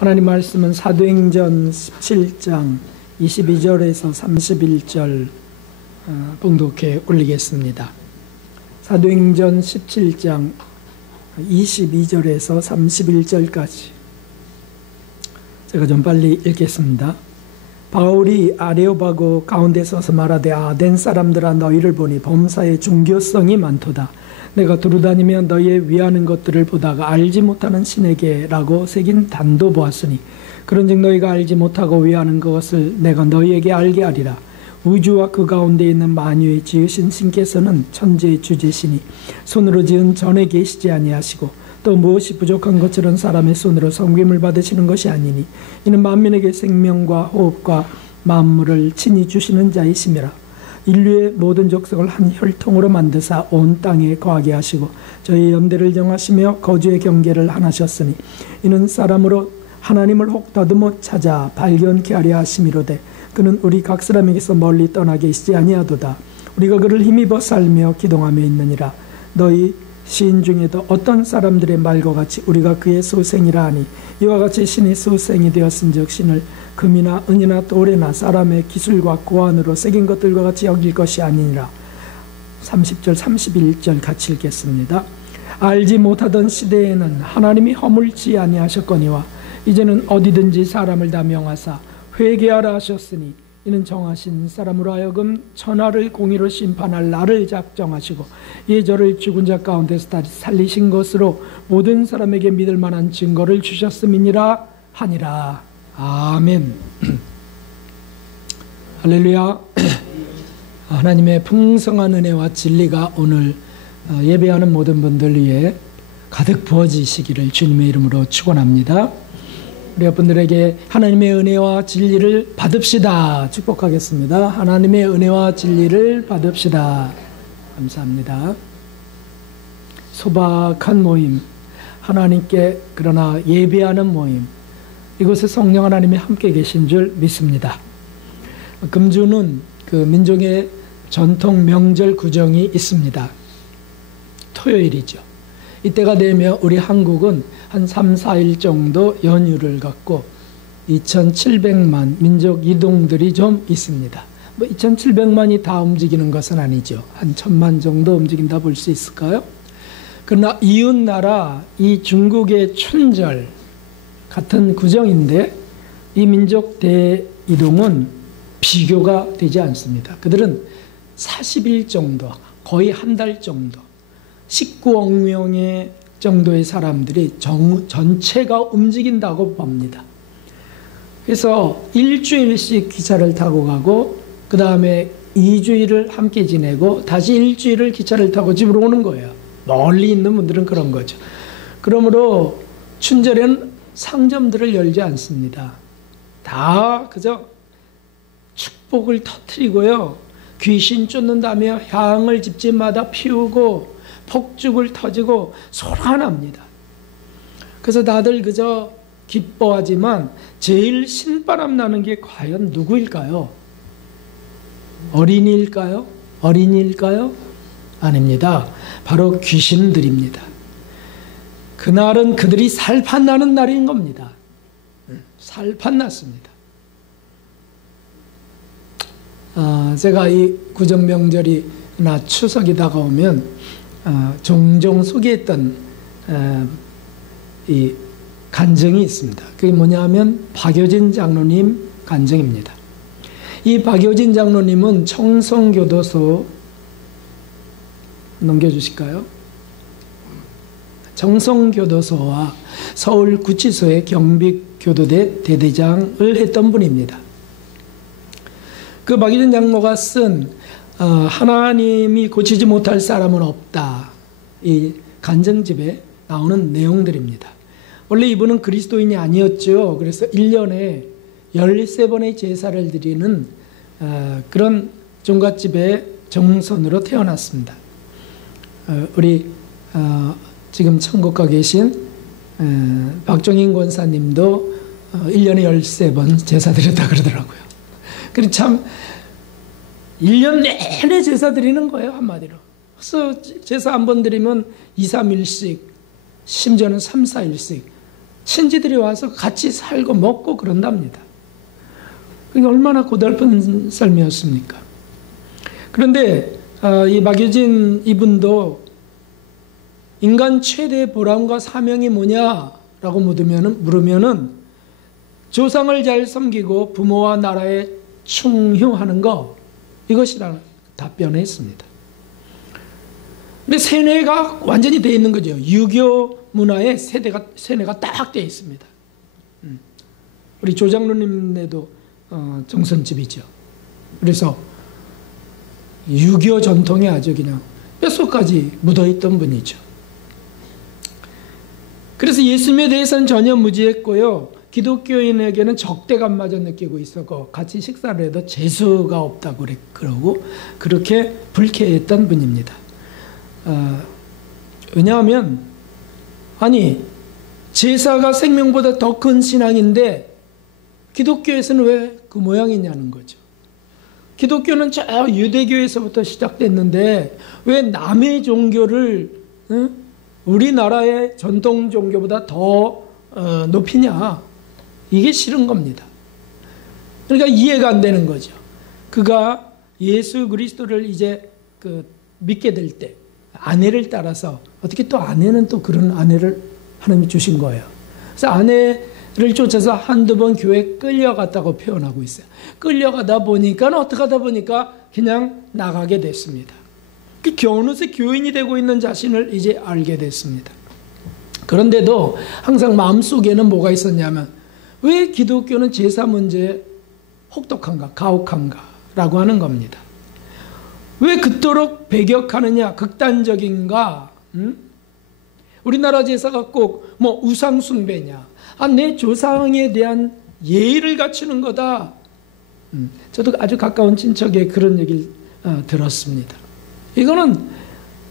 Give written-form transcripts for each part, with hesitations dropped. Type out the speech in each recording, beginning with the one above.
하나님 말씀은 사도행전 17장 22절에서 31절 봉독해 올리겠습니다. 사도행전 17장 22절에서 31절까지 제가 좀 빨리 읽겠습니다. 바울이 아레오바고 가운데 서서 말하되 아덴 사람들아 너희를 보니 범사에 중교성이 많도다. 내가 두루다니며 너희의 위하는 것들을 보다가 알지 못하는 신에게라고 새긴 단도 보았으니 그런즉 너희가 알지 못하고 위하는 것을 내가 너희에게 알게 하리라. 우주와 그 가운데 있는 만유의 지으신 신께서는 천지의 주제시니 손으로 지은 전에 계시지 아니하시고 또 무엇이 부족한 것처럼 사람의 손으로 섬김을 받으시는 것이 아니니 이는 만민에게 생명과 호흡과 만물을 친히 주시는 자이심이라. 인류의 모든 족속을 한 혈통으로 만드사 온 땅에 거하게 하시고 저희 연대를 정하시며 거주의 경계를 하나셨으니 이는 사람으로 하나님을 혹 더듬어 찾아 발견케 하려 하심이로되 그는 우리 각 사람에게서 멀리 떠나 계시지 아니하도다. 우리가 그를 힘입어 살며 기동하며 있느니라. 너희 시인 중에도 어떤 사람들의 말과 같이 우리가 그의 소생이라 하니 이와 같이 신이 소생이 되었은즉 신을 금이나 은이나 돌에나 사람의 기술과 고안으로 새긴 것들과 같이 여길 것이 아니니라. 30절 31절 같이 읽겠습니다. 알지 못하던 시대에는 하나님이 허물지 아니하셨거니와 이제는 어디든지 사람을 다 명하사 회개하라 하셨으니 이는 정하신 사람으로 하여금 천하를 공의로 심판할 날을 작정하시고 이에 저를 죽은 자 가운데서 다시 살리신 것으로 모든 사람에게 믿을 만한 증거를 주셨음이니라 하니라. 아멘. 할렐루야. 하나님의 풍성한 은혜와 진리가 오늘 예배하는 모든 분들 위해 가득 부어지시기를 주님의 이름으로 축원합니다. 우리 여러분들에게 하나님의 은혜와 진리를 받읍시다. 축복하겠습니다. 하나님의 은혜와 진리를 받읍시다. 감사합니다. 소박한 모임, 하나님께 그러나 예배하는 모임, 이곳에 성령 하나님이 함께 계신 줄 믿습니다. 금주는 그 민족의 전통 명절 구정이 있습니다. 토요일이죠. 이때가 되면 우리 한국은 한 3, 4일 정도 연휴를 갖고 2,700만 민족 이동들이 좀 있습니다. 2,700만이 다 움직이는 것은 아니죠. 한 1,000만 정도 움직인다 볼 수 있을까요? 그러나 이웃나라 이 중국의 춘절 같은 구정인데 이 민족 대이동은 비교가 되지 않습니다. 그들은 40일 정도, 거의 한 달 정도, 19억 명의 정도의 사람들이 전체가 움직인다고 봅니다. 그래서 일주일씩 기차를 타고 가고 그 다음에 2주일을 함께 지내고 다시 일주일을 기차를 타고 집으로 오는 거예요. 멀리 있는 분들은 그런 거죠. 그러므로 춘절에는 상점들을 열지 않습니다. 다 그저 축복을 터뜨리고요. 귀신 쫓는다며 향을 집집마다 피우고 폭죽을 터지고 소리가 납니다. 그래서 다들 그저 기뻐하지만 제일 신바람 나는 게 과연 누구일까요? 어린이일까요? 어린이일까요? 아닙니다. 바로 귀신들입니다. 그날은 그들이 살판 나는 날인 겁니다. 살판 났습니다. 제가 이 구정명절이나 추석이 다가오면 종종 소개했던 이 간증이 있습니다. 그게 뭐냐 하면 박효진 장로님 간증입니다. 이 박효진 장로님은 청성교도소 넘겨주실까요? 청성교도소와 서울구치소의 경비교도대 대대장을 했던 분입니다. 그 박효진 장로가 쓴 하나님이 고치지 못할 사람은 없다, 이 간증집에 나오는 내용들입니다. 원래 이분은 그리스도인이 아니었죠. 그래서 1년에 13번의 제사를 드리는 그런 종갓집의 정선으로 태어났습니다. 우리 지금 천국 가 계신 박종인 권사님도 1년에 13번 제사 드렸다 그러더라고요. 그리고 참 1년 내내 제사 드리는 거예요, 한마디로. 그래서 제사 한 번 드리면 2, 3일씩, 심지어는 3, 4일씩 친지들이 와서 같이 살고 먹고 그런답니다. 그러니까 얼마나 고달픈 삶이었습니까? 그런데 이 박유진 이분도 인간 최대의 보람과 사명이 뭐냐라고 물으면은 조상을 잘 섬기고 부모와 나라에 충효하는 것, 이것이라는 답변했습니다. 근데 세뇌가 완전히 되어 있는 거죠. 유교 문화에 세뇌가 딱 되어 있습니다. 우리 조장로님네도 정선집이죠. 그래서 유교 전통에 아주 그냥 뼛속까지 묻어있던 분이죠. 그래서 예수님에 대해서는 전혀 무지했고요. 기독교인에게는 적대감마저 느끼고 있었고, 같이 식사를 해도 재수가 없다고 그러고, 그렇게 불쾌했던 분입니다. 왜냐하면, 아니, 제사가 생명보다 더 큰 신앙인데, 기독교에서는 왜 그 모양이냐는 거죠. 기독교는 저 유대교에서부터 시작됐는데, 왜 남의 종교를, 우리나라의 전통 종교보다 더 높이냐? 이게 싫은 겁니다. 그러니까 이해가 안 되는 거죠. 그가 예수 그리스도를 이제 믿게 될 때 아내를 따라서, 어떻게 또 아내는 또 그런 아내를 하나님이 주신 거예요. 그래서 아내를 쫓아서 한두 번 교회에 끌려갔다고 표현하고 있어요. 끌려가다 보니까 어떻게 하다 보니까 그냥 나가게 됐습니다. 그 어느새 교인이 되고 있는 자신을 이제 알게 됐습니다. 그런데도 항상 마음속에는 뭐가 있었냐면, 왜 기독교는 제사 문제에 혹독한가, 가혹한가 라고 하는 겁니다. 왜 그토록 배격하느냐, 극단적인가? 우리나라 제사가 꼭 우상 숭배냐, 내 조상에 대한 예의를 갖추는 거다. 저도 아주 가까운 친척의 그런 얘기를 들었습니다. 이거는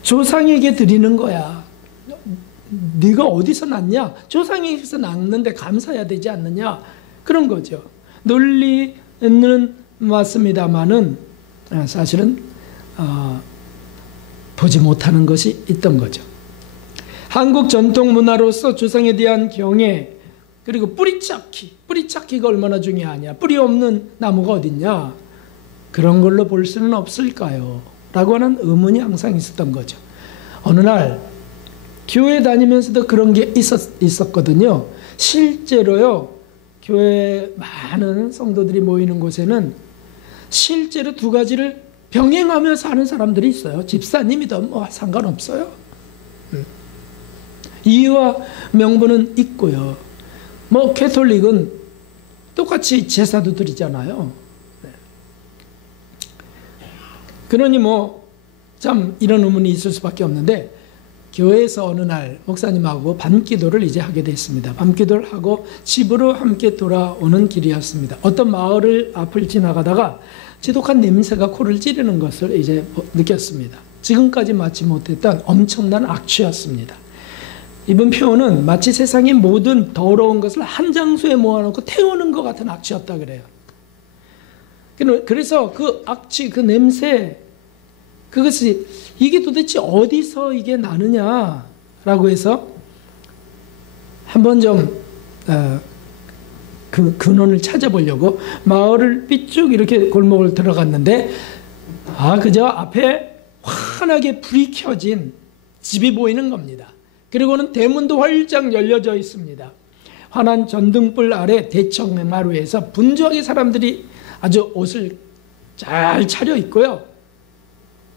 조상에게 드리는 거야. 네가 어디서 났냐? 조상에게서 낳는데 감사해야 되지 않느냐? 그런 거죠. 논리는 맞습니다만은 사실은 보지 못하는 것이 있던 거죠. 한국 전통 문화로서 조상에 대한 경애, 그리고 뿌리찾기가 얼마나 중요하냐? 뿌리 없는 나무가 어딨냐? 그런 걸로 볼 수는 없을까요? 라고 하는 의문이 항상 있었던 거죠. 어느 날 교회 다니면서도 그런 게 있었거든요. 실제로요, 교회 많은 성도들이 모이는 곳에는 실제로 두 가지를 병행하며 사는 사람들이 있어요. 집사님이든 상관없어요. 이유와 명분은 있고요. 캐톨릭은 똑같이 제사도 드리잖아요. 그러니 참 이런 의문이 있을 수밖에 없는데, 교회에서 어느 날 목사님하고 밤기도를 이제 하게 됐습니다. 밤기도를 하고 집으로 함께 돌아오는 길이었습니다. 어떤 마을 앞을 지나가다가 지독한 냄새가 코를 찌르는 것을 이제 느꼈습니다. 지금까지 맡지 못했던 엄청난 악취였습니다. 이번 표현은 마치 세상의 모든 더러운 것을 한 장소에 모아놓고 태우는 것 같은 악취였다 그래요. 그래서 그 악취, 그 냄새, 그것이 이게 도대체 어디서 이게 나느냐라고 해서 한번 좀 그 근원을 찾아보려고 마을을 삐쭉 이렇게 골목을 들어갔는데, 그저 앞에 환하게 불이 켜진 집이 보이는 겁니다. 그리고는 대문도 활짝 열려져 있습니다. 환한 전등불 아래 대청마루에서 분주하게 사람들이 아주 옷을 잘 차려 입고요,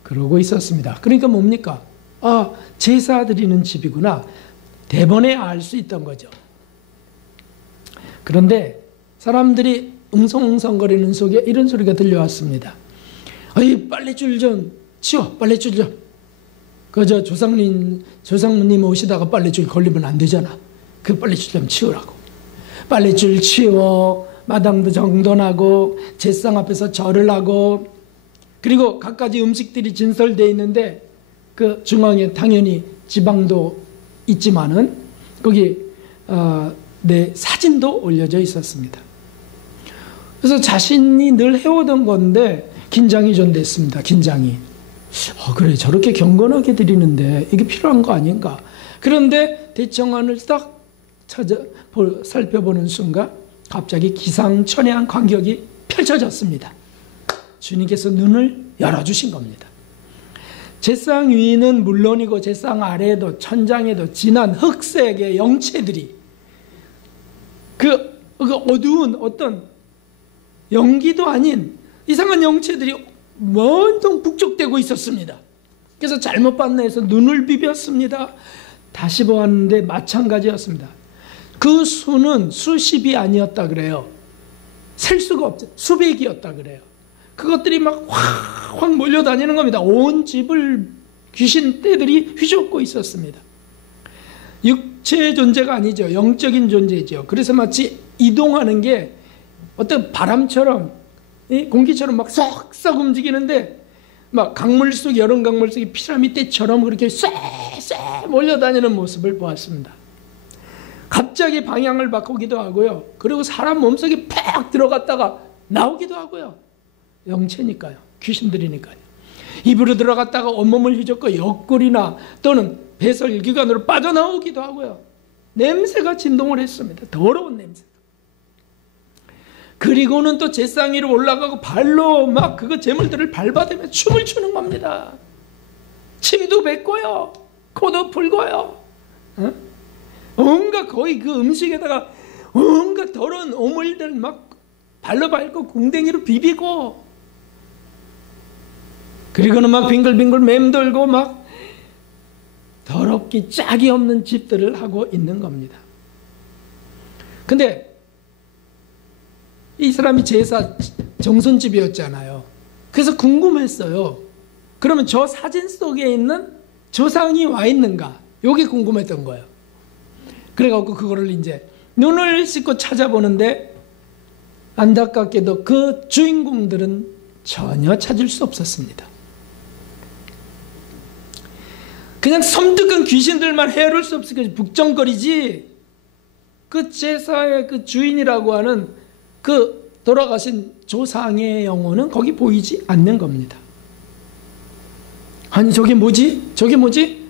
그러고 있었습니다. 그러니까 뭡니까? 제사 드리는 집이구나. 대번에 알 수 있던 거죠. 그런데 사람들이 웅성웅성거리는 속에 이런 소리가 들려왔습니다. 빨래줄 좀 치워, 빨래줄 좀. 그저 조상님 오시다가 빨래줄 걸리면 안 되잖아. 그 빨래줄 좀 치우라고. 빨래줄 치워, 마당도 정돈하고, 제상 앞에서 절을 하고, 그리고 갖가지 음식들이 진설되어 있는데, 그 중앙에 당연히 지방도 있지만은 거기 내 사진도 올려져 있었습니다. 그래서 자신이 늘 해오던 건데 긴장이 좀 됐습니다. 긴장이. 그래, 저렇게 경건하게 드리는데 이게 필요한 거 아닌가. 그런데 대청안을 딱 살펴보는 순간 갑자기 기상천외한 광경이 펼쳐졌습니다. 주님께서 눈을 열어주신 겁니다. 제상 위는 물론이고 제상 아래에도 천장에도 진한 흑색의 영체들이 그 어두운 어떤 연기도 아닌 이상한 영체들이 온통 북적대고 있었습니다. 그래서 잘못 봤나 해서 눈을 비볐습니다. 다시 보았는데 마찬가지였습니다. 그 수는 수십이 아니었다 그래요. 셀 수가 없죠. 수백이었다 그래요. 그것들이 막 확 몰려다니는 겁니다. 온 집을 귀신 떼들이 휘젓고 있었습니다. 육체의 존재가 아니죠. 영적인 존재죠. 그래서 마치 이동하는 게 어떤 바람처럼 공기처럼 막 쏙쏙 움직이는데 막 강물 속 여름 강물 속에 피라미드처럼 그렇게 쎄쎄 몰려다니는 모습을 보았습니다. 갑자기 방향을 바꾸기도 하고요. 그리고 사람 몸속에 팍 들어갔다가 나오기도 하고요. 영체니까요. 귀신들이니까요. 입으로 들어갔다가 온몸을 휘젓고 옆구리나 또는 배설기관으로 빠져나오기도 하고요. 냄새가 진동을 했습니다. 더러운 냄새. 그리고는 또 제상 위로 올라가고 발로 막 그거 재물들을 밟아대며 춤을 추는 겁니다. 침도 뱉고요. 코도 풀고요. 온갖 거의 그 음식에다가 온갖 더러운 오물들 막 발로 밟고 궁뎅이로 비비고 그리고는 막 빙글빙글 맴돌고 막 더럽기 짝이 없는 짓들을 하고 있는 겁니다. 근데 이 사람이 제사 정선집이었잖아요. 그래서 궁금했어요. 그러면 저 사진 속에 있는 조상이 와 있는가? 이게 궁금했던 거예요. 그래갖고 그거를 이제 눈을 씻고 찾아보는데 안타깝게도 그 주인공들은 전혀 찾을 수 없었습니다. 그냥 섬뜩한 귀신들만 헤아릴 수 없으니까 북적거리지 그 제사의 그 주인이라고 하는 그 돌아가신 조상의 영혼은 거기 보이지 않는 겁니다. 아니 저게 뭐지? 저게 뭐지?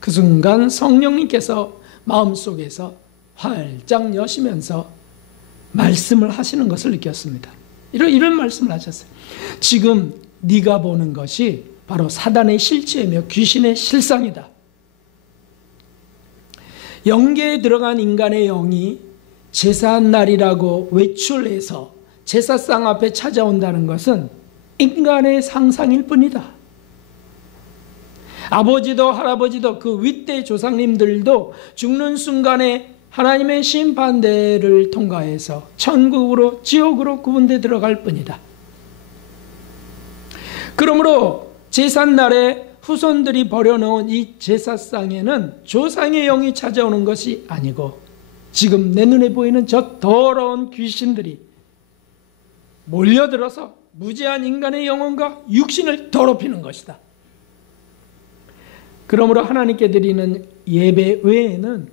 그 순간 성령님께서 마음속에서 활짝 여시면서 말씀을 하시는 것을 느꼈습니다. 이런 말씀을 하셨어요. 지금 네가 보는 것이 바로 사단의 실체이며 귀신의 실상이다. 영계에 들어간 인간의 영이 제사한 날이라고 외출해서 제사상 앞에 찾아온다는 것은 인간의 상상일 뿐이다. 아버지도 할아버지도 그 윗대 조상님들도 죽는 순간에 하나님의 심판대를 통과해서 천국으로 지옥으로 구분돼 들어갈 뿐이다. 그러므로 제삿날에 후손들이 버려놓은 이 제사상에는 조상의 영이 찾아오는 것이 아니고 지금 내 눈에 보이는 저 더러운 귀신들이 몰려들어서 무지한 인간의 영혼과 육신을 더럽히는 것이다. 그러므로 하나님께 드리는 예배 외에는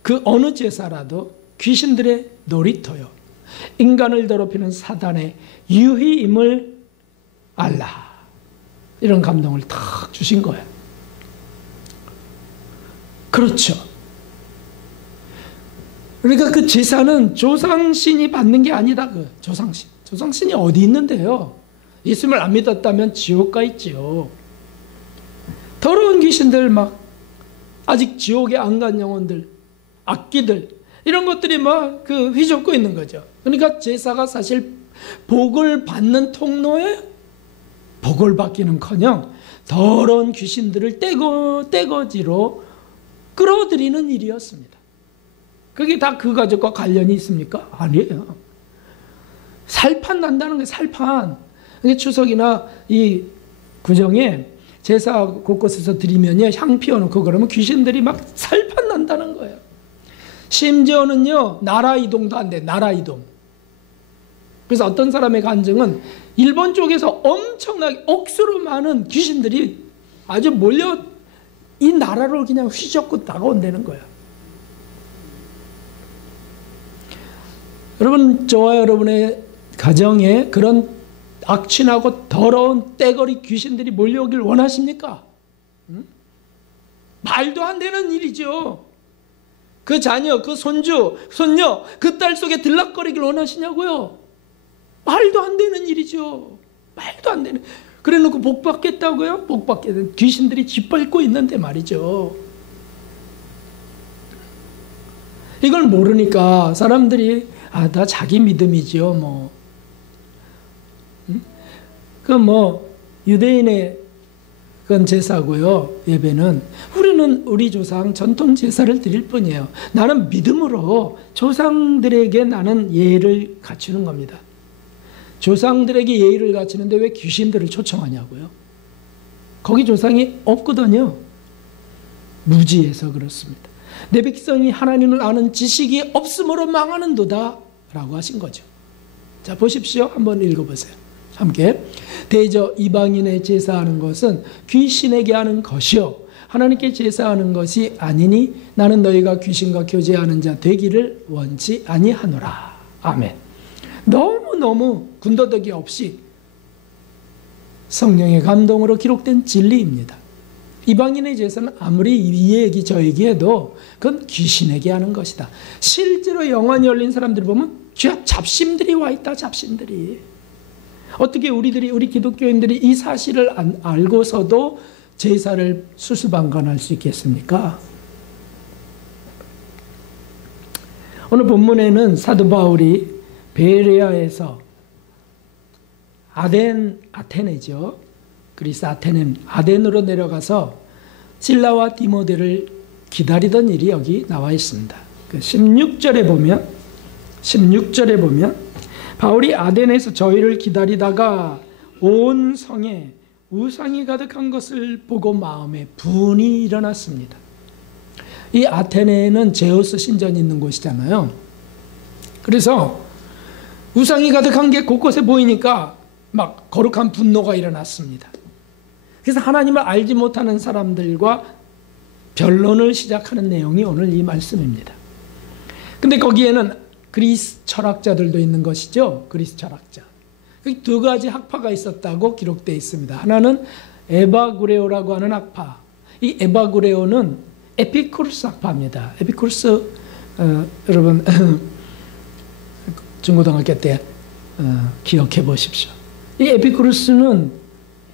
그 어느 제사라도 귀신들의 놀이터요, 인간을 더럽히는 사단의 유희임을 알라. 이런 감동을 탁 주신 거예요. 그렇죠. 그러니까 그 제사는 조상신이 받는 게 아니다. 그 조상신. 조상신이 어디 있는데요? 예수님을 안 믿었다면 지옥 가 있지요. 더러운 귀신들 막 아직 지옥에 안 간 영혼들, 악귀들 이런 것들이 막 그 휘젓고 있는 거죠. 그러니까 제사가 사실 복을 받는 통로에 복을 받기는커녕 더러운 귀신들을 떼거지로 끌어들이는 일이었습니다. 그게 다 그 가족과 관련이 있습니까? 아니에요. 살판 난다는 게 살판. 추석이나 이 구정에 제사 곳곳에서 드리면요, 향 피워놓고 그러면 귀신들이 막 살판 난다는 거예요. 심지어는요, 나라 이동도 안 돼. 나라 이동. 그래서 어떤 사람의 간증은 일본 쪽에서 엄청나게 억수로 많은 귀신들이 아주 몰려 이 나라를 그냥 휘젓고 다가온다는 거예요. 여러분, 저와 여러분의 가정에 그런 악취나고 더러운 떼거리 귀신들이 몰려오길 원하십니까? 말도 안 되는 일이죠. 그 자녀, 그 손주, 손녀, 그 딸 속에 들락거리길 원하시냐고요? 말도 안 되는 일이죠. 말도 안 되는. 그래 놓고 복 받겠다고요? 복 받겠다고. 귀신들이 짓밟고 있는데 말이죠. 이걸 모르니까 사람들이 다 자기 믿음이죠. 뭐. 유대인의 그건 제사고요. 예배는 우리는 우리 조상 전통 제사를 드릴 뿐이에요. 나는 믿음으로 조상들에게 나는 예를 갖추는 겁니다. 조상들에게 예의를 갖추는데 왜 귀신들을 초청하냐고요? 거기 조상이 없거든요. 무지해서 그렇습니다. 내 백성이 하나님을 아는 지식이 없으므로 망하는도다 라고 하신 거죠. 자, 보십시오. 한번 읽어보세요. 함께. 대저 이방인의 제사하는 것은 귀신에게 하는 것이요 하나님께 제사하는 것이 아니니 나는 너희가 귀신과 교제하는 자 되기를 원치 아니하노라. 아멘. 너무너무 군더더기 없이 성령의 감동으로 기록된 진리입니다. 이방인의 제사는 아무리 이 얘기 저 얘기해도 그건 귀신에게 하는 것이다. 실제로 영안이 열린 사람들 보면 잡심들이 와 있다. 잡심들이. 어떻게 우리 기독교인들이 이 사실을 알고서도 제사를 수수방관할 수 있겠습니까? 오늘 본문에는 사도 바울이 베레아에서 아테네죠. 그리스 아덴으로 내려가서 실라와 디모데를 기다리던 일이 여기 나와 있습니다. 16절에 보면 바울이 아덴에서 저희를 기다리다가 온 성에 우상이 가득한 것을 보고 마음에 분이 일어났습니다. 이 아테네에는 제우스 신전이 있는 곳이잖아요. 그래서 우상이 가득한 게 곳곳에 보이니까 막 거룩한 분노가 일어났습니다. 그래서 하나님을 알지 못하는 사람들과 변론을 시작하는 내용이 오늘 이 말씀입니다. 근데 거기에는 그리스 철학자들도 있는 것이죠. 그리스 철학자. 두 가지 학파가 있었다고 기록되어 있습니다. 하나는 에바구레오라고 하는 학파. 이 에바구레오는 에피쿠르스 학파입니다. 에피쿠르스 여러분 중고등학교 때 기억해 보십시오. 이 에피쿠르스는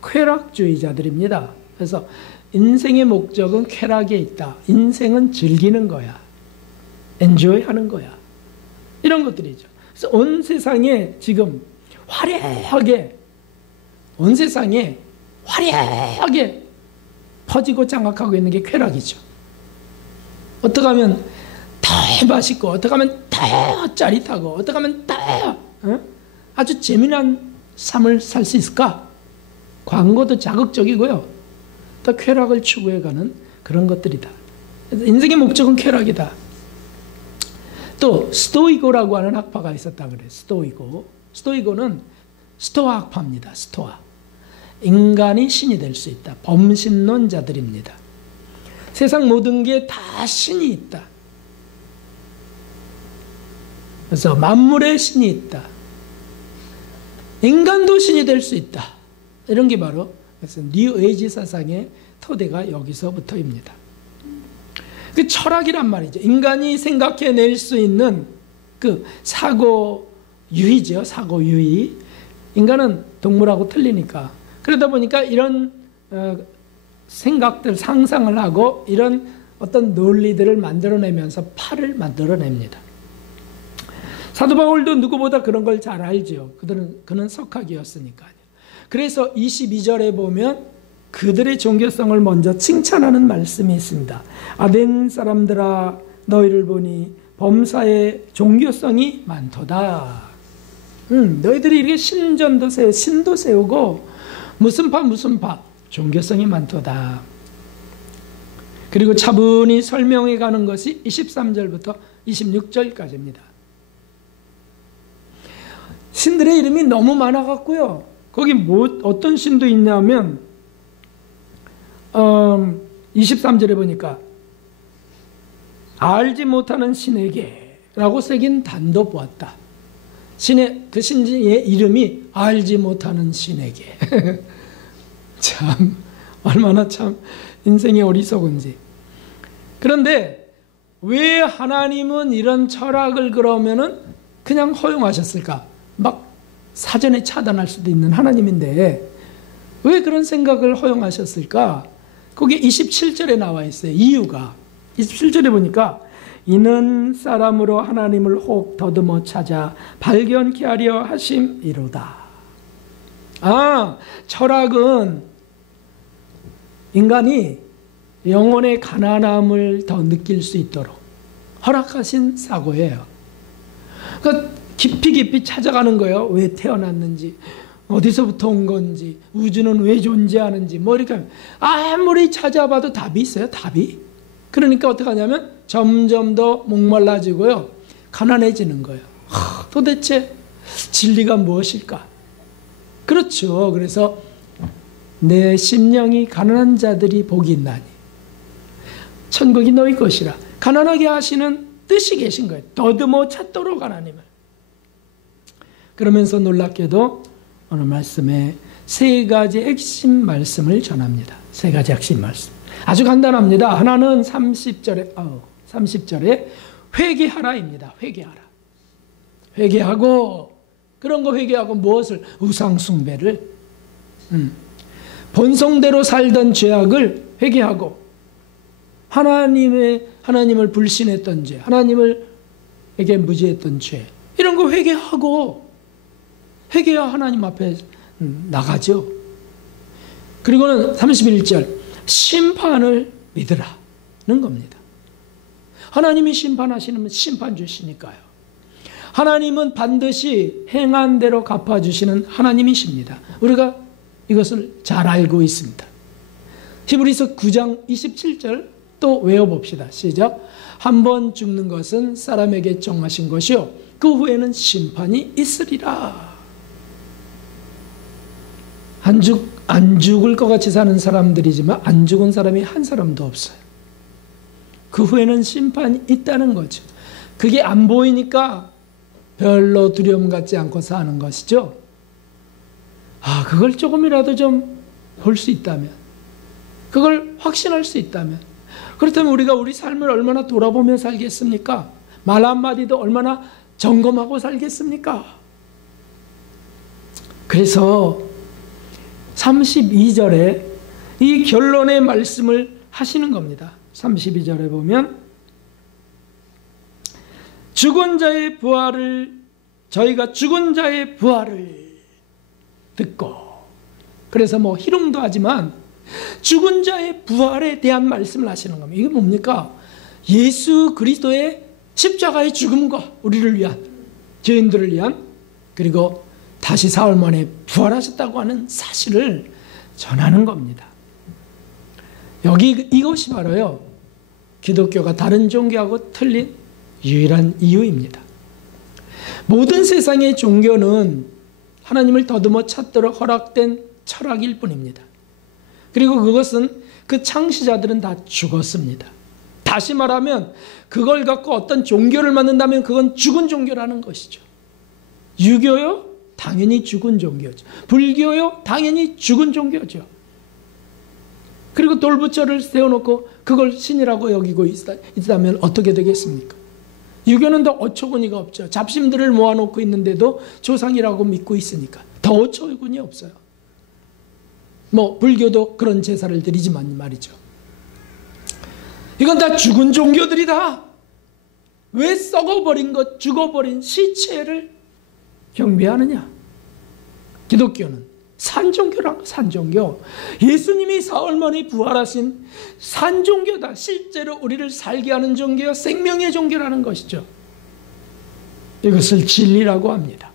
쾌락주의자들입니다. 그래서 인생의 목적은 쾌락에 있다. 인생은 즐기는 거야. 엔조이 하는 거야. 이런 것들이죠. 그래서 온 세상에 지금 온 세상에 화려하게 퍼지고 장악하고 있는 게 쾌락이죠. 어떻게 하면 더 맛있고, 어떻게 하면 더 짜릿하고, 어떻게 하면 더 아주 재미난 삶을 살 수 있을까? 광고도 자극적이고요. 더 쾌락을 추구해가는 그런 것들이다. 인생의 목적은 쾌락이다. 또 스토이고라고 하는 학파가 있었다 그래요. 스토이고는 스토아 학파입니다. 스토아. 인간이 신이 될 수 있다. 범신론자들입니다. 세상 모든 게 다 신이 있다. 그래서 만물에 신이 있다. 인간도 신이 될 수 있다. 이런 게 바로 그래서 뉴 에이지 사상의 토대가 여기서부터입니다. 그 철학이란 말이죠. 인간이 생각해낼 수 있는 그 사고유의죠. 사고유의. 인간은 동물하고 틀리니까. 그러다 보니까 이런 생각들, 상상을 하고 이런 어떤 논리들을 만들어내면서 팔을 만들어냅니다. 사도 바울도 누구보다 그런 걸 잘 알죠. 그는 석학이었으니까요. 그래서 22절에 보면 그들의 종교성을 먼저 칭찬하는 말씀이 있습니다. 아덴 사람들아 너희를 보니 범사에 종교성이 많도다. 너희들이 이렇게 신도 세우고 무슨 파 종교성이 많도다. 그리고 차분히 설명해 가는 것이 23절부터 26절까지입니다. 신들의 이름이 너무 많아갖고요. 거기 어떤 신도 있냐면 23절에 보니까 알지 못하는 신에게 라고 새긴 단도 보았다. 그 신의 이름이 알지 못하는 신에게. 참 얼마나 참 인생이 어리석은지. 그런데 왜 하나님은 이런 철학을 그러면은 그냥 허용하셨을까? 막 사전에 차단할 수도 있는 하나님인데 왜 그런 생각을 허용하셨을까? 거기 27절에 나와 있어요. 이유가 27절에 보니까 이는 사람으로 하나님을 혹 더듬어 찾아 발견케 하려 하심이로다. 철학은 인간이 영혼의 가난함을 더 느낄 수 있도록 허락하신 사고예요. 그러니까 깊이 찾아가는 거예요. 왜 태어났는지, 어디서부터 온 건지, 우주는 왜 존재하는지, 뭐 이렇게 아무리 찾아봐도 답이 있어요. 답이. 그러니까 어떻게 하냐면 점점 더 목말라지고요, 가난해지는 거예요. 도대체 진리가 무엇일까? 그렇죠. 그래서 내 심령이 가난한 자들이 복이 있나니 천국이 너희 것이라. 가난하게 하시는 뜻이 계신 거예요. 더듬어 찾도록 하나님을. 그러면서 놀랍게도 오늘 말씀에 세 가지 핵심 말씀을 전합니다. 세 가지 핵심 말씀. 아주 간단합니다. 하나는 30절에 회개하라입니다. 회개하라. 회개하고, 그런 거 회개하고 무엇을? 우상숭배를, 본성대로 살던 죄악을 회개하고, 하나님을 불신했던 죄, 하나님에게 무지했던 죄, 이런 거 회개하고, 회개해야 하나님 앞에 나가죠. 그리고는 31절, 심판을 믿으라는 겁니다. 하나님이 심판하시는 심판 주시니까요. 하나님은 반드시 행한 대로 갚아주시는 하나님이십니다. 우리가 이것을 잘 알고 있습니다. 히브리서 9장 27절 또 외워봅시다. 시작. 한 번 죽는 것은 사람에게 정하신 것이요 그 후에는 심판이 있으리라. 안 죽을 것 같이 사는 사람들이지만 안 죽은 사람이 한 사람도 없어요. 그 후에는 심판이 있다는 거죠. 그게 안 보이니까 별로 두려움 갖지 않고 사는 것이죠. 그걸 조금이라도 좀 볼 수 있다면, 그걸 확신할 수 있다면, 그렇다면 우리가 우리 삶을 얼마나 돌아보며 살겠습니까? 말 한마디도 얼마나 점검하고 살겠습니까? 그래서 32절에 이 결론의 말씀을 하시는 겁니다. 32절에 보면 저희가 죽은 자의 부활을 듣고, 그래서 뭐 희롱도 하지만 죽은 자의 부활에 대한 말씀을 하시는 겁니다. 이게 뭡니까? 예수 그리스도의 십자가의 죽음과 우리를 위한, 죄인들을 위한, 그리고 다시 사흘 만에 부활하셨다고 하는 사실을 전하는 겁니다. 이것이 바로요, 기독교가 다른 종교하고 틀린 유일한 이유입니다. 모든 세상의 종교는 하나님을 더듬어 찾도록 허락된 철학일 뿐입니다. 그리고 그것은 그 창시자들은 다 죽었습니다. 다시 말하면 그걸 갖고 어떤 종교를 만든다면 그건 죽은 종교라는 것이죠. 유교요? 당연히 죽은 종교죠. 불교요? 당연히 죽은 종교죠. 그리고 돌부처를 세워놓고 그걸 신이라고 여기고 있다면 어떻게 되겠습니까? 유교는 더 어처구니가 없죠. 잡심들을 모아놓고 있는데도 조상이라고 믿고 있으니까 더 어처구니 없어요. 뭐 불교도 그런 제사를 드리지만 말이죠. 이건 다 죽은 종교들이다. 왜 썩어버린 것, 죽어버린 시체를 경배하느냐? 기독교는 산종교랑 산종교, 예수님이 사흘 만에 부활하신 산종교다. 실제로 우리를 살게 하는 종교요, 생명의 종교라는 것이죠. 이것을 진리라고 합니다.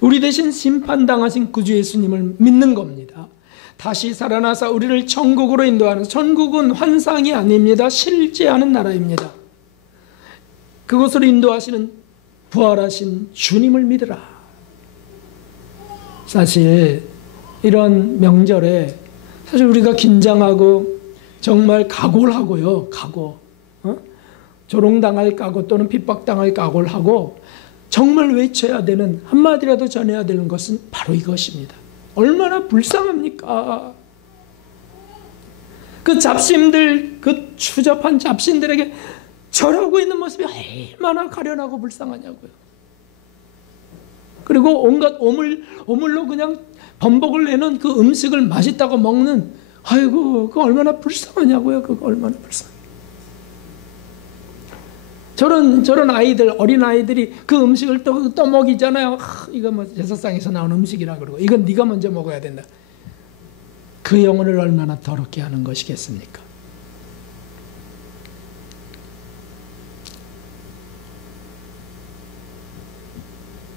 우리 대신 심판당하신 구주 예수님을 믿는 겁니다. 다시 살아나서 우리를 천국으로 인도하는, 천국은 환상이 아닙니다. 실제하는 나라입니다. 그것을 인도하시는 부활하신 주님을 믿으라. 사실 이런 명절에 사실 우리가 긴장하고 정말 각오를 하고요. 조롱당할 각오 또는 핍박당할 각오를 하고 정말 외쳐야 되는, 한마디라도 전해야 되는 것은 바로 이것입니다. 얼마나 불쌍합니까? 그 잡신들, 그 추잡한 잡신들에게 절하고 있는 모습이 얼마나 가련하고 불쌍하냐고요. 그리고 온갖 오물로 그냥 범벅을 내는 그 음식을 맛있다고 먹는, 아이고, 그거 얼마나 불쌍하냐고요. 그거 얼마나 불쌍해. 저런 아이들, 어린 아이들이 그 음식을 또 먹이잖아요. 이거 뭐 제사상에서 나온 음식이라 그러고, 이건 네가 먼저 먹어야 된다. 그 영혼을 얼마나 더럽게 하는 것이겠습니까?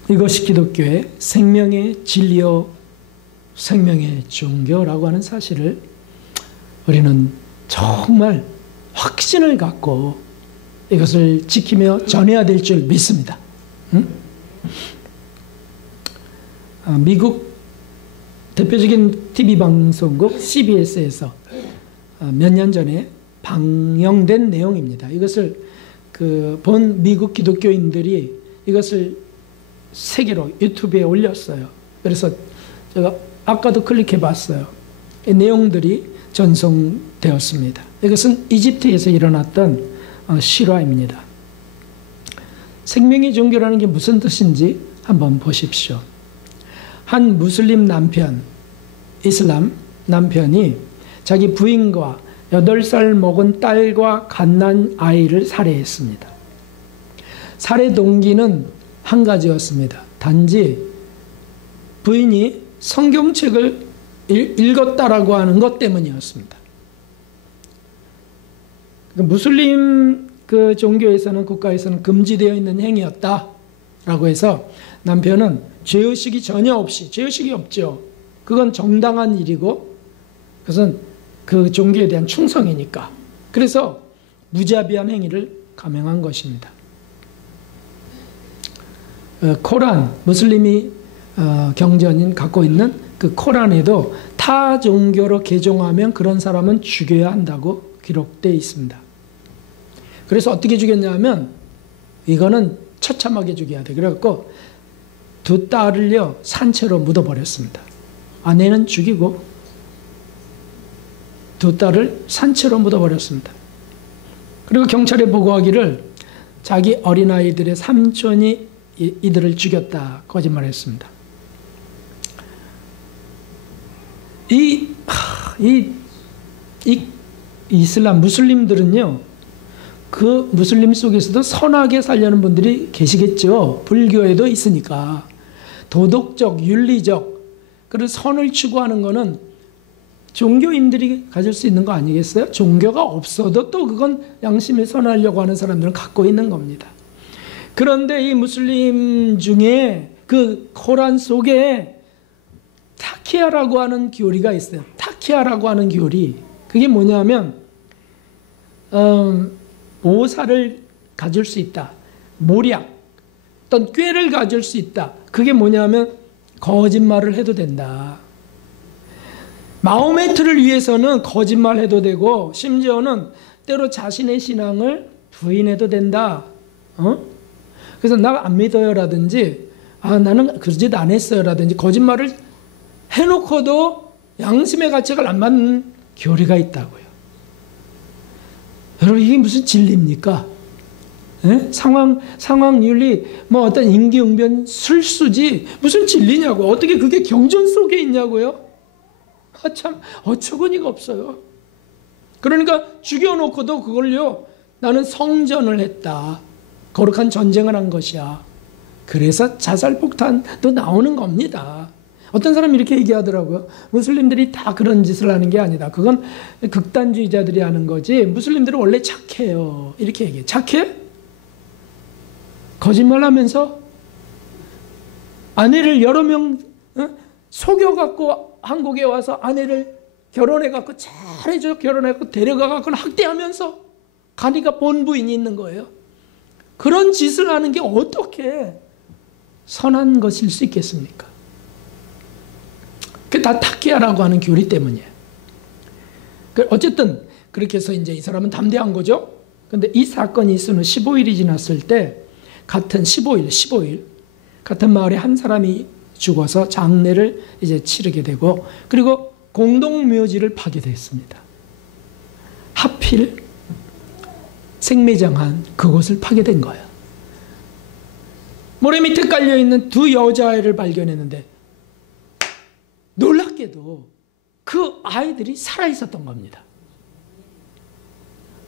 이것이 기독교의 생명의 진리요 생명의 종교라고 하는 사실을 우리는 정말 확신을 갖고 이것을 지키며 전해야 될 줄 믿습니다. 미국 대표적인 TV 방송국 CBS에서 몇 년 전에 방영된 내용입니다. 이것을 본 미국 기독교인들이 이것을 세계로 유튜브에 올렸어요. 그래서 제가 아까도 클릭해 봤어요. 이 내용들이 전송되었습니다. 이것은 이집트에서 일어났던 실화입니다. 생명의 종교라는 게 무슨 뜻인지 한번 보십시오. 한 무슬림 남편, 이슬람 남편이 자기 부인과 8살 먹은 딸과 갓난 아이를 살해했습니다. 살해 동기는 한 가지였습니다. 단지 부인이 성경책을 읽었다라고 하는 것 때문이었습니다. 무슬림 그 종교에서는, 국가에서는 금지되어 있는 행위였다라고 해서 남편은 죄의식이 전혀 없이, 죄의식이 없죠. 그건 정당한 일이고 그것은 그 종교에 대한 충성이니까. 그래서 무자비한 행위를 감행한 것입니다. 코란, 무슬림이 경전인 갖고 있는 그 코란에도 타 종교로 개종하면 그런 사람은 죽여야 한다고 기록되어 있습니다. 그래서 어떻게 죽였냐면 이거는 처참하게 죽여야 돼. 그래갖고 두 딸을요 산채로 묻어버렸습니다. 아내는 죽이고 두 딸을 산채로 묻어버렸습니다. 그리고 경찰에 보고하기를 자기 어린아이들의 삼촌이 이들을 죽였다 거짓말했습니다. 이 이슬람 무슬림들은요, 그 무슬림 속에서도 선하게 살려는 분들이 계시겠죠. 불교에도 있으니까. 도덕적, 윤리적, 그런 선을 추구하는 거는 종교인들이 가질 수 있는 거 아니겠어요? 종교가 없어도 또 그건 양심에 선하려고 하는 사람들은 갖고 있는 겁니다. 그런데 이 무슬림 중에 그 코란 속에 타키아라고 하는 교리가 있어요. 타키아라고 하는 교리. 그게 뭐냐면 오사를 가질 수 있다. 모략, 어떤 꾀를 가질 수 있다. 그게 뭐냐면 거짓말을 해도 된다. 마음의 틀을 위해서는 거짓말해도 되고 심지어는 때로 자신의 신앙을 부인해도 된다. 그래서 나 안 믿어요라든지 나는 그 짓 안 했어요라든지 거짓말을 해놓고도 양심의 가책을 안 받는 교리가 있다고요. 여러분 이게 무슨 진리입니까? 예? 상황윤리, 뭐 어떤 임기응변 술수지 무슨 진리냐고. 어떻게 그게 경전 속에 있냐고요? 참 어처구니가 없어요. 그러니까 죽여놓고도 그걸요, 나는 성전을 했다, 거룩한 전쟁을 한 것이야. 그래서 자살폭탄도 나오는 겁니다. 어떤 사람이 이렇게 얘기하더라고요. 무슬림들이 다 그런 짓을 하는 게 아니다. 그건 극단주의자들이 하는 거지. 무슬림들은 원래 착해요. 이렇게 얘기해. 착해? 거짓말하면서 아내를 여러 명 속여갖고 한국에 와서 아내를 결혼해갖고 잘해줘, 결혼해갖고 데려가갖고 학대하면서 가니까 본부인이 있는 거예요. 그런 짓을 하는 게 어떻게 선한 것일 수 있겠습니까? 그게 다 타키아라고 하는 교리 때문이에요. 어쨌든 그렇게 해서 이제 이 사람은 담대한 거죠. 근데 이 사건이 있은 후 15일이 지났을 때 같은 15일 같은 마을에 한 사람이 죽어서 장례를 이제 치르게 되고, 그리고 공동묘지를 파괴됐습니다. 하필 생매장한 그곳을 파괴된 거예요. 모래 밑에 깔려있는 두 여자아이를 발견했는데 놀랍게도 그 아이들이 살아있었던 겁니다.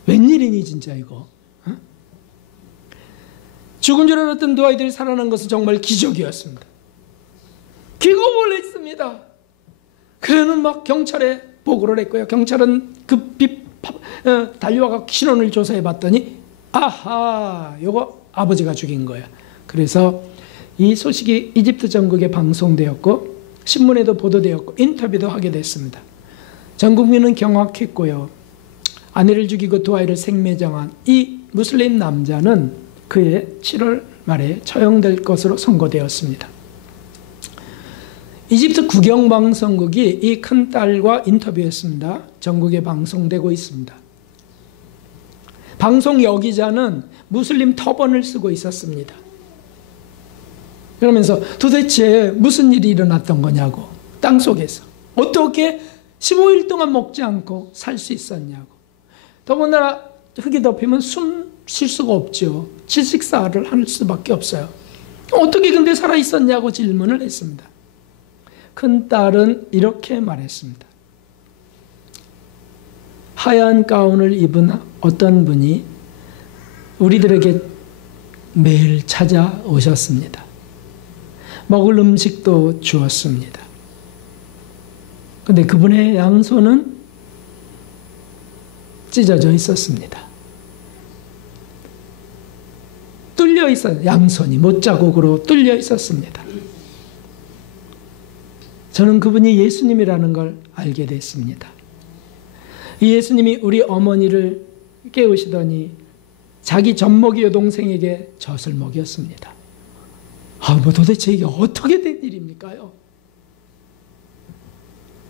웬일이니 진짜 이거. 어? 죽은 줄 알았던 두 아이들이 살아난 것은 정말 기적이었습니다. 기겁을 했습니다. 그래는 막 경찰에 보고를 했고요. 경찰은 급히 달려와서 신원을 조사해 봤더니 아하, 이거 아버지가 죽인 거야. 그래서 이 소식이 이집트 전국에 방송되었고 신문에도 보도되었고 인터뷰도 하게 됐습니다. 전 국민은 경악했고요. 아내를 죽이고 두 아이를 생매장한 이 무슬림 남자는 그해 7월 말에 처형될 것으로 선고되었습니다. 이집트 국영방송국이 이 큰딸과 인터뷰했습니다. 전국에 방송되고 있습니다. 방송 여기자는 무슬림 터번을 쓰고 있었습니다. 그러면서 도대체 무슨 일이 일어났던 거냐고, 땅속에서 어떻게 15일 동안 먹지 않고 살 수 있었냐고. 더군다나 흙이 덮이면 숨 쉴 수가 없죠. 질식사를 할 수밖에 없어요. 어떻게 근데 살아있었냐고 질문을 했습니다. 큰딸은 이렇게 말했습니다. 하얀 가운을 입은 어떤 분이 우리들에게 매일 찾아오셨습니다. 먹을 음식도 주었습니다. 그런데 그분의 양손은 찢어져 있었습니다. 뚫려 있어요. 양손이 못자국으로 뚫려 있었습니다. 저는 그분이 예수님이라는 걸 알게 됐습니다. 이 예수님이 우리 어머니를 깨우시더니 자기 젖먹이 여동생에게 젖을 먹였습니다. 뭐 도대체 이게 어떻게 된 일입니까요?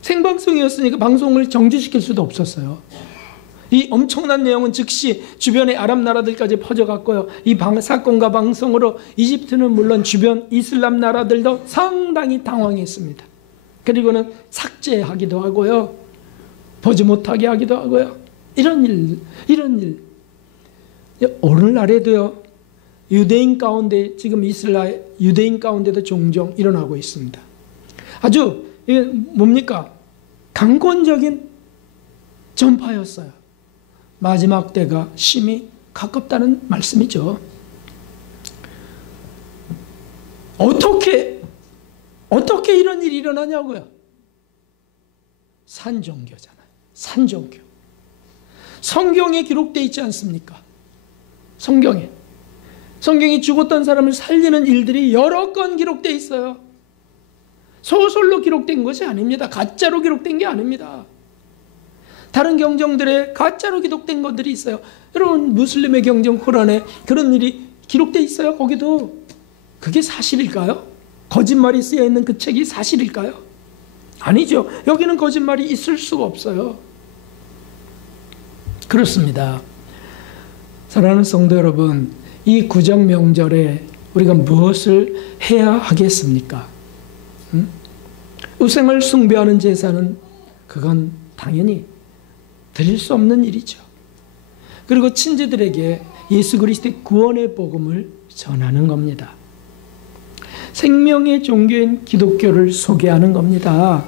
생방송이었으니까 방송을 정지시킬 수도 없었어요. 이 엄청난 내용은 즉시 주변의 아랍 나라들까지 퍼져갔고요. 이 사건과 방송으로 이집트는 물론 주변 이슬람 나라들도 상당히 당황했습니다. 그리고는 삭제하기도 하고요. 보지 못하게 하기도 하고요. 이런 일. 오늘날에도요. 유대인 가운데 지금 유대인 가운데도 종종 일어나고 있습니다. 아주 이게 뭡니까? 강권적인 전파였어요. 마지막 때가 심히 가깝다는 말씀이죠. 어떻게 이런 일이 일어나냐고요? 산종교잖아요. 산종교. 성경에 기록되어 있지 않습니까? 성경이 죽었던 사람을 살리는 일들이 여러 건 기록되어 있어요. 소설로 기록된 것이 아닙니다. 가짜로 기록된 게 아닙니다. 다른 경전들에 가짜로 기록된 것들이 있어요. 여러분 무슬림의 경전 코란에 그런 일이 기록되어 있어요. 거기도. 그게 사실일까요? 거짓말이 쓰여있는 그 책이 사실일까요? 아니죠. 여기는 거짓말이 있을 수가 없어요. 그렇습니다. 사랑하는 성도 여러분, 이 구정 명절에 우리가 무엇을 해야 하겠습니까? 우생을 숭배하는 제사는 그건 당연히 드릴 수 없는 일이죠. 그리고 친지들에게 예수 그리스도의 구원의 복음을 전하는 겁니다. 생명의 종교인 기독교를 소개하는 겁니다.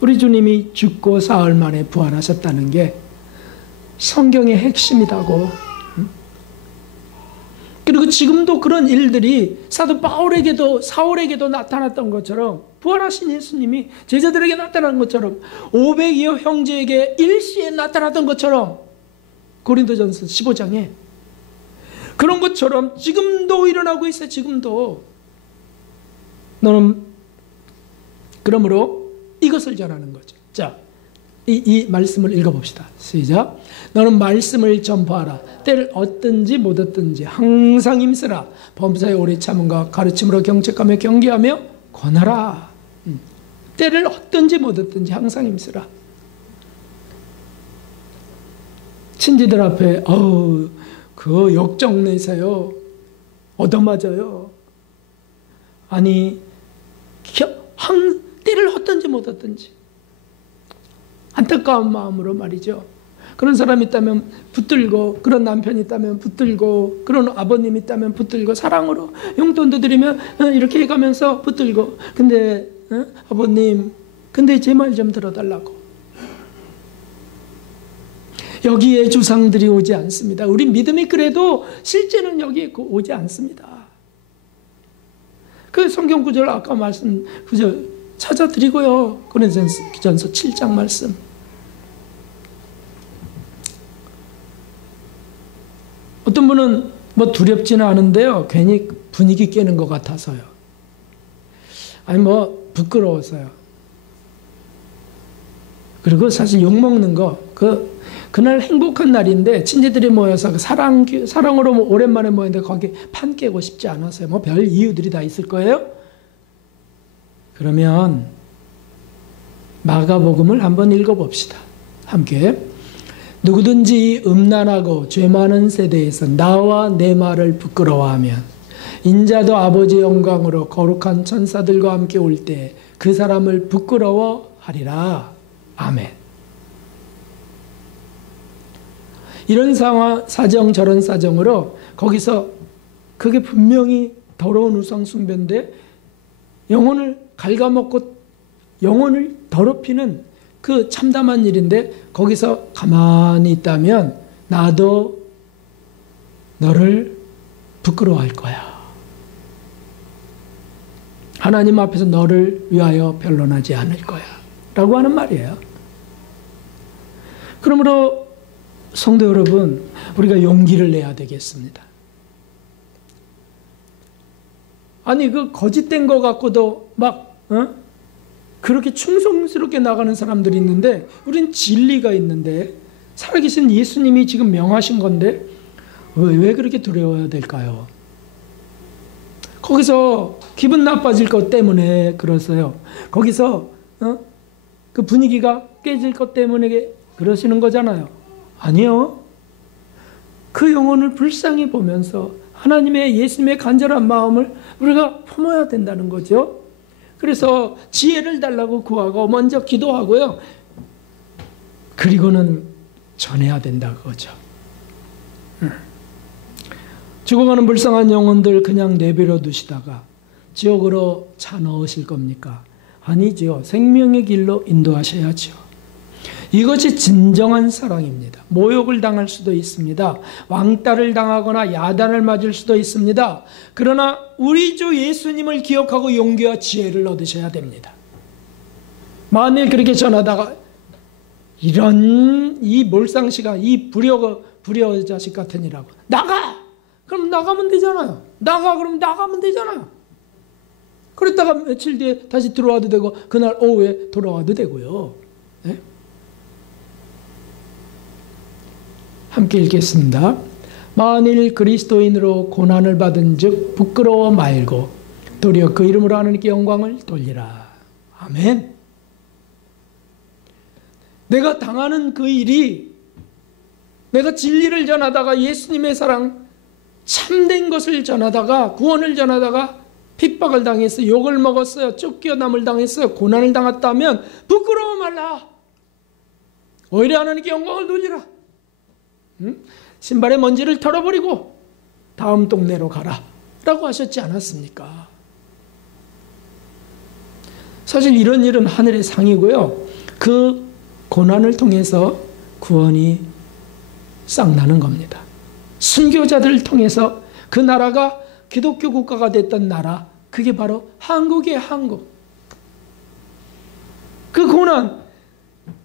우리 주님이 죽고 사흘 만에 부활하셨다는 게 성경의 핵심이라고. 그리고 지금도 그런 일들이 사도 사울에게도 나타났던 것처럼 부활하신 예수님이 제자들에게 나타난 것처럼 500여 형제에게 일시에 나타났던 것처럼 고린도전서 15장에 그런 것처럼 지금도 일어나고 있어요. 지금도. 너는 그러므로 이것을 전하는 거죠. 자, 이 말씀을 읽어봅시다. 시작. 너는 말씀을 전파하라. 때를 얻든지 못 얻든지 항상 힘쓰라. 범사에 오래 참음과 가르침으로 경책하며 경계하며 권하라. 때를 얻든지 못 얻든지 항상 힘쓰라. 친지들 앞에 그 역정 내세요. 얻어맞아요. 아니 때를 얻든지 못 얻든지 안타까운 마음으로 말이죠. 그런 사람이 있다면 붙들고, 그런 남편이 있다면 붙들고, 그런 아버님이 있다면 붙들고, 사랑으로 용돈도 드리면 이렇게 해가면서 붙들고. 근데 아버님, 근데 제 말 좀 들어달라고. 여기에 주상들이 오지 않습니다. 우리 믿음이 그래도 실제는 여기에 오지 않습니다. 그 성경 구절 아까 말씀 구절 찾아드리고요. 고린도전서 7장 말씀. 어떤 분은 뭐 두렵지는 않은데요. 괜히 분위기 깨는 것 같아서요. 아니 뭐 부끄러워서요. 그리고 사실 욕먹는 거, 그날 행복한 날인데 친지들이 모여서 사랑으로 오랜만에 모였는데 거기 판 깨고 싶지 않았어요. 뭐 별 이유들이 다 있을 거예요. 그러면 마가복음을 한번 읽어봅시다. 함께. 누구든지 음란하고 죄 많은 세대에서 나와 내 말을 부끄러워하면 인자도 아버지의 영광으로 거룩한 천사들과 함께 올 때 그 사람을 부끄러워하리라. 아멘. 이런 상황, 사정 저런 사정으로 거기서 그게 분명히 더러운 우상 숭배인데 영혼을 갉아먹고 영혼을 더럽히는 그 참담한 일인데 거기서 가만히 있다면 나도 너를 부끄러워할 거야. 하나님 앞에서 너를 위하여 변론하지 않을 거야. 라고 하는 말이에요. 그러므로 성도 여러분, 우리가 용기를 내야 되겠습니다. 아니 그 거짓된 거 갖고도 막 그렇게 충성스럽게 나가는 사람들이 있는데 우린 진리가 있는데 살아계신 예수님이 지금 명하신 건데 왜 그렇게 두려워야 될까요? 거기서 기분 나빠질 것 때문에 그러세요. 거기서 그 분위기가 깨질 것 때문에 그러시는 거잖아요. 아니요. 그 영혼을 불쌍히 보면서 하나님의 예수님의 간절한 마음을 우리가 품어야 된다는 거죠. 그래서 지혜를 달라고 구하고 먼저 기도하고요. 그리고는 전해야 된다 그거죠. 죽어가는 불쌍한 영혼들 그냥 내버려 두시다가 지옥으로 차 넣으실 겁니까? 아니죠. 생명의 길로 인도하셔야죠. 이것이 진정한 사랑입니다. 모욕을 당할 수도 있습니다. 왕따를 당하거나 야단을 맞을 수도 있습니다. 그러나 우리 주 예수님을 기억하고 용기와 지혜를 얻으셔야 됩니다. 만일 그렇게 전하다가 이런 이 몰상시가 이 불효 자식 같으니라고 나가! 그럼 나가면 되잖아요. 그럼 나가면 되잖아요. 그랬다가 며칠 뒤에 다시 들어와도 되고 그날 오후에 돌아와도 되고요. 네? 함께 읽겠습니다. 만일 그리스도인으로 고난을 받은 즉 부끄러워 말고 도리어 그 이름으로 하나님께 영광을 돌리라. 아멘. 내가 당하는 그 일이 내가 진리를 전하다가 예수님의 사랑 참된 것을 전하다가 구원을 전하다가 핍박을 당했어요. 욕을 먹었어요. 쫓겨남을 당했어요. 고난을 당했다면 부끄러워 말라. 오히려 하나님께 영광을 돌리라. 신발의 먼지를 털어버리고 다음 동네로 가라 라고 하셨지 않았습니까? 사실 이런 일은 하늘의 상이고요. 그 고난을 통해서 구원이 싹 나는 겁니다. 순교자들을 통해서 그 나라가 기독교 국가가 됐던 나라, 그게 바로 한국이에요. 한국. 그 고난,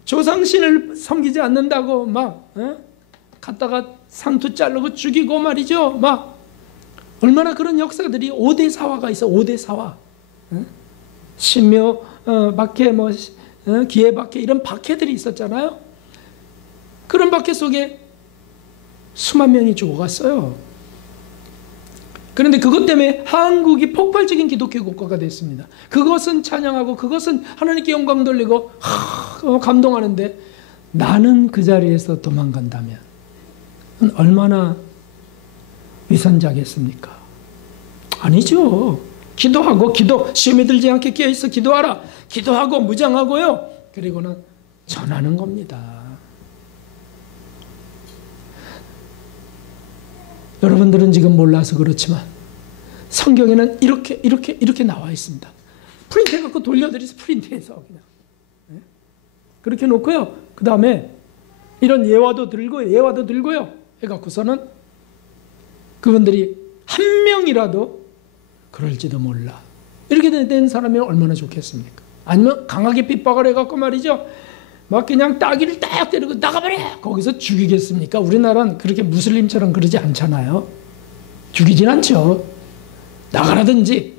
조상신을 섬기지 않는다고 막 갔다가 상투 자르고 죽이고 말이죠. 막 얼마나 그런 역사들이 5대 사화가 있어. 5대 사화. 신묘 박해, 기해 박해, 이런 박해들이 있었잖아요. 그런 박해 속에 수만 명이 죽어갔어요. 그런데 그것 때문에 한국이 폭발적인 기독교 국가가 됐습니다. 그것은 찬양하고 그것은 하나님께 영광 돌리고 감동하는데 나는 그 자리에서 도망간다면 얼마나 위선자겠습니까? 아니죠. 기도하고 시험에 들지 않게 깨어있어 기도하라. 기도하고 무장하고요. 그리고는 전하는 겁니다. 여러분들은 지금 몰라서 그렇지만 성경에는 이렇게 나와 있습니다. 프린트해갖고 돌려드리세요. 프린트해서 그냥. 그렇게 놓고요. 그 다음에 이런 예화도 들고요. 해갖고서는 그분들이 한 명이라도 그럴지도 몰라. 이렇게 된 사람이 얼마나 좋겠습니까? 아니면 강하게 핍박을 해갖고 말이죠. 막 그냥 따귀를 딱 때리고 나가버려! 거기서 죽이겠습니까? 우리나라는 그렇게 무슬림처럼 그러지 않잖아요. 죽이진 않죠. 나가라든지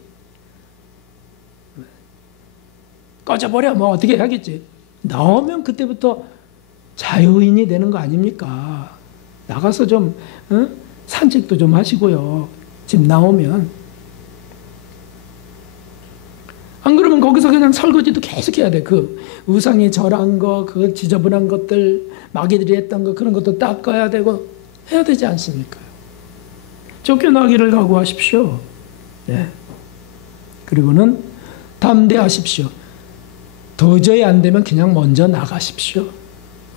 꺼져버려 뭐 어떻게 하겠지. 나오면 그때부터 자유인이 되는 거 아닙니까? 나가서 좀 산책도 좀 하시고요. 집 나오면. 안 그러면 거기서 그냥 설거지도 계속 해야 돼. 그 우상에 절한 거, 그 지저분한 것들, 마귀들이 했던 거 그런 것도 닦아야 되고 해야 되지 않습니까? 쫓겨나기를 각오하십시오. 네. 그리고는 담대하십시오. 도저히 안 되면 그냥 먼저 나가십시오.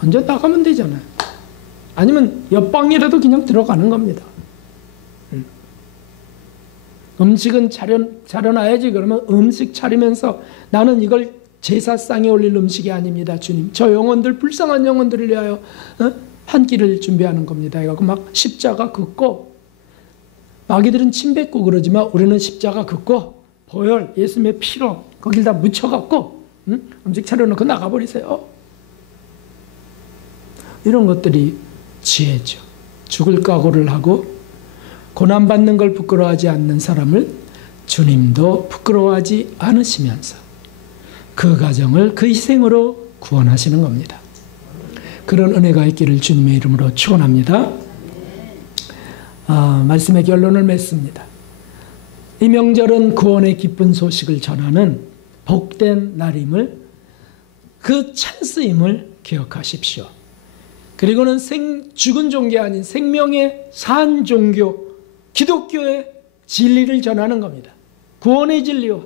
먼저 나가면 되잖아요. 아니면 옆방이라도 그냥 들어가는 겁니다. 음식은 차려놔야지. 그러면 음식 차리면서 나는 이걸 제사상에 올릴 음식이 아닙니다. 주님, 저 영혼들, 불쌍한 영혼들을 위하여 한 끼를 준비하는 겁니다. 이거 막 십자가 긋고, 마귀들은 침 뱉고 그러지만 우리는 십자가 긋고 보혈 예수님의 피로 거기다 묻혀갖고 음식 차려놓고 나가버리세요. 이런 것들이 지혜죠. 죽을 각오를 하고 고난받는 걸 부끄러워하지 않는 사람을 주님도 부끄러워하지 않으시면서 그 가정을 그 희생으로 구원하시는 겁니다. 그런 은혜가 있기를 주님의 이름으로 축원합니다. 말씀의 결론을 맺습니다. 이 명절은 구원의 기쁜 소식을 전하는 복된 날임을, 그 찬스임을 기억하십시오. 그리고는 죽은 종교 아닌 생명의 산 종교, 기독교의 진리를 전하는 겁니다. 구원의 진리와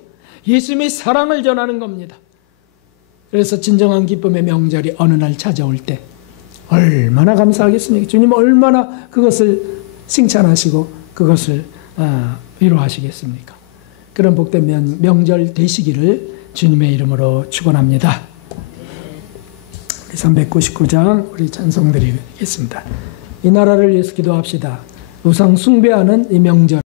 예수님의 사랑을 전하는 겁니다. 그래서 진정한 기쁨의 명절이 어느 날 찾아올 때 얼마나 감사하겠습니까? 주님 얼마나 그것을 칭찬하시고 그것을 위로하시겠습니까? 그런 복된 명절 되시기를 주님의 이름으로 축원합니다. 399장 우리 찬송 드리겠습니다. 이 나라를 위해서 기도합시다. 우상 숭배하는 이 명절